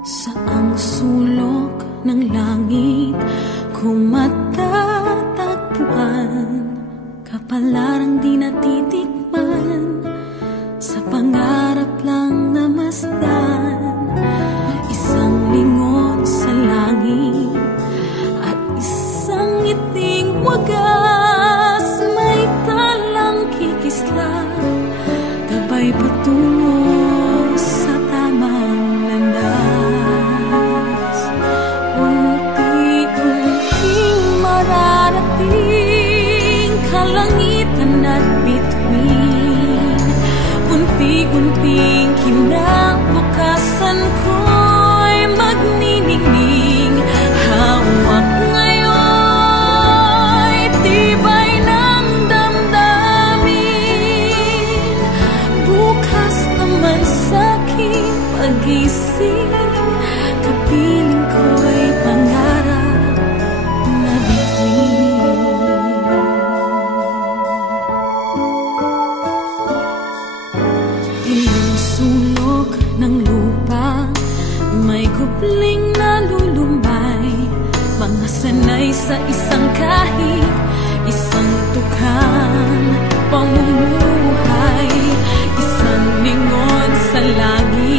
Saang sulok ng langit ko matatagpuan kapalarang di natitikman, sa pangarap lang namasdan. Isang lingon sa langit at isang ngiting wagas, may talang kikisla, gabay patungo sa tamang landas. Unti-unting mararating kalangitan at bituin, unti-unting kinabukasan ko'y magniningning. Hawak ngayon tibay ng damdamin, bukas naman sa'king pag-ising, kapiling ko'y pangarap na bituin. Ilang sulok ng lupa may kupling na lulumbay, mga sanay sa isang kahig, isang tukang pamumuhay, isang lingon sa langit